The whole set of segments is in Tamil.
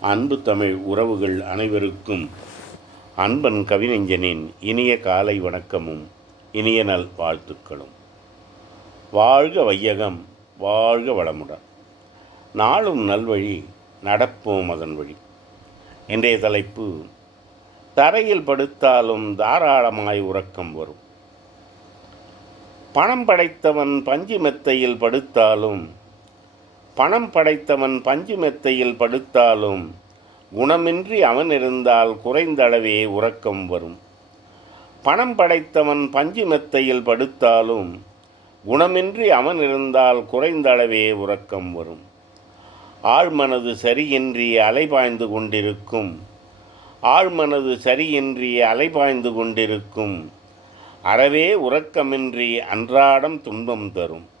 அன்பு தமிழ் உறவுகள் அனைவருக்கும் அன்பன் கவிஞனின் இனிய காலை வணக்கமும் இனிய நல் வாழ்த்துக்களும். வாழ்க வையகம் வாழ்க வளமுடன். நாளும் நல்வழி நடப்போம் அதன் வழி. இன்றைய தலைப்பு தரையில் படுத்தாலும் தாராளமாய் உறக்கம் வரும். பணம் படைத்தவன் பஞ்சு மெத்தையில் படுத்தாலும் பணம் படைத்தவன் பஞ்சு மெத்தையில் படுத்தாலும் குணமின்றி அவன் இருந்தால் குறைந்தளவே உறக்கம் வரும். பணம் படைத்தவன் பஞ்சு மெத்தையில் படுத்தாலும் குணமின்றி அவன் இருந்தால் குறைந்தளவே உறக்கம் வரும். ஆழ்மனது சரியின்றி அலைபாய்ந்து கொண்டிருக்கும். ஆழ்மனது சரியின்றி அலைபாய்ந்து கொண்டிருக்கும். அறவே உறக்கமின்றி அன்றாடம் துன்பம் தரும்.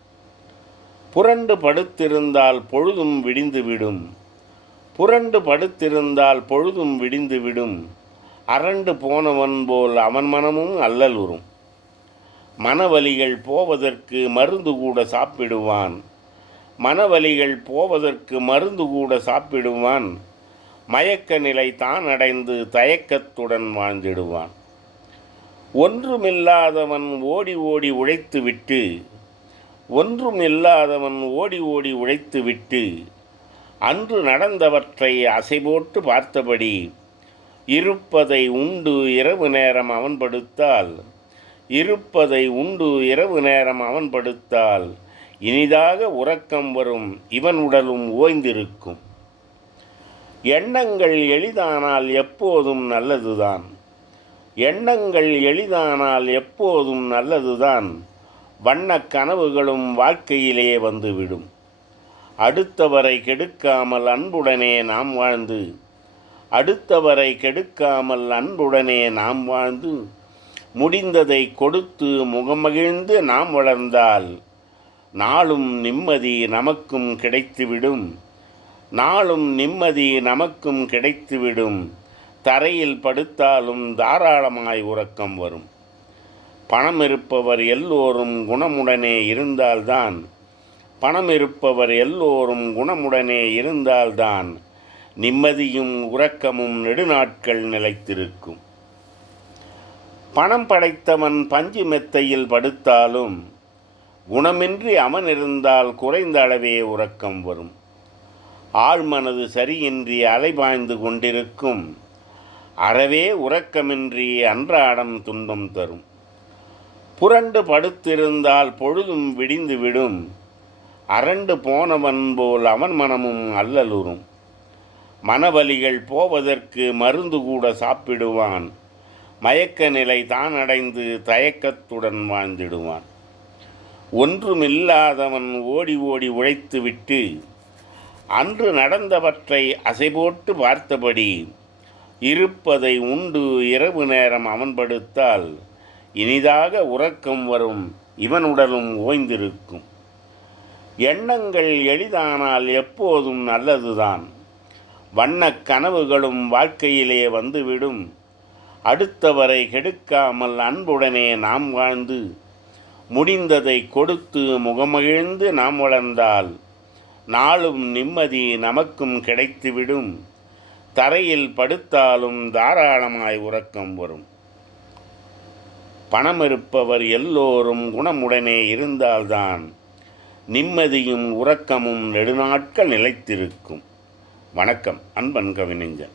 புரண்டு படுத்திருந்தால் பொழுதும் விடிந்துவிடும். புரண்டு படுத்திருந்தால் பொழுதும் விடிந்துவிடும். அரண்டு போனவன் போல் அவன் மனமும் அல்லலுறும். மனவலிகள் போவதற்கு மருந்து கூட சாப்பிடுவான். மனவலிகள் போவதற்கு மருந்து கூட சாப்பிடுவான். மயக்க நிலை தான் அடைந்து தயக்கத்துடன் வாழ்ந்திடுவான். ஒன்றுமில்லாதவன் ஓடி ஓடி உழைத்துவிட்டு ஒன்றும் இல்லாதவன் ஓடி ஓடி உழைத்துவிட்டு அன்று நடந்தவற்றை அசைபோட்டு பார்த்தபடி இருப்பதை உண்டு இரவு நேரம் அவன் படுத்தால் இருப்பதை உண்டு இரவு நேரம் அவன் படுத்தால் இனிதாக உறக்கம் வரும் இவன் உடலும் ஓய்ந்திருக்கும். எண்ணங்கள் எளிதானால் எப்போதும் நல்லதுதான். எண்ணங்கள் எளிதானால் எப்போதும் நல்லதுதான். வண்ணக் கனவுகளும் வாழ்க்கையிலே வந்துவிடும். அடுத்தவரை கெடுக்காமல் அன்புடனே நாம் வாழ்ந்து அடுத்தவரை கெடுக்காமல் அன்புடனே நாம் வாழ்ந்து முடிந்ததை கொடுத்து முகமகிழ்ந்து நாம் வளர்ந்தால் நாளும் நிம்மதி நமக்கும் கிடைத்துவிடும். நாளும் நிம்மதி நமக்கும் கிடைத்துவிடும். தரையில் படுத்தாலும் தாராளமாய் உறக்கம் வரும். பணம் இருப்பவர் எல்லோரும் குணமுடனே இருந்தால்தான். பணம் இருப்பவர் எல்லோரும் குணமுடனே இருந்தால்தான். நிம்மதியும் உறக்கமும் நெடுநாட்கள் நிலைத்திருக்கும். பணம் படைத்தவன் பஞ்சு மெத்தையில் படுத்தாலும் குணமின்றி அவன் இருந்தால் குறைந்த அளவே உறக்கம் வரும். ஆழ்மனது சரியின்றி அலைபாய்ந்து கொண்டிருக்கும். அறவே உறக்கமின்றி அன்றாடம் துன்பம் தரும். புரண்டு படுத்திருந்தால் பொழுதும் விடிந்துவிடும். அரண்டு போனவன் போல் அவன் மனமும் அல்லலுறும். மனவலிகள் போவதற்கு மருந்து கூட சாப்பிடுவான். மயக்க நிலை தான் அடைந்து தயக்கத்துடன் வாழ்ந்திடுவான். ஒன்றுமில்லாதவன் ஓடி ஓடி உழைத்துவிட்டு அன்று நடந்தவற்றை அசைபோட்டு பார்த்தபடி இருப்பதை உண்டு இரவு நேரம் அவன்படுத்தால் இனிதாக உறக்கம் வரும் இவன் உடலும் ஓய்ந்திருக்கும். எண்ணங்கள் எளிதானால் எப்போதும் நல்லதுதான். வண்ணக் கனவுகளும் வாழ்க்கையிலே வந்துவிடும். அடுத்தவரை கெடுக்காமல் அன்புடனே நாம் வாழ்ந்து முடிந்ததை கொடுத்து முகமகிழ்ந்து நாம் வளர்ந்தால் நாளும் நிம்மதி நமக்கும் கிடைத்துவிடும். தரையில் படுத்தாலும் தாராளமாய் உறக்கம் வரும். பணம் இருப்பவர் எல்லோரும் குணமுடனே இருந்தால்தான் நிம்மதியும் உறக்கமும் நெடுநாட்கள் நிலைத்திருக்கும். வணக்கம் அன்பன் கவிஞன்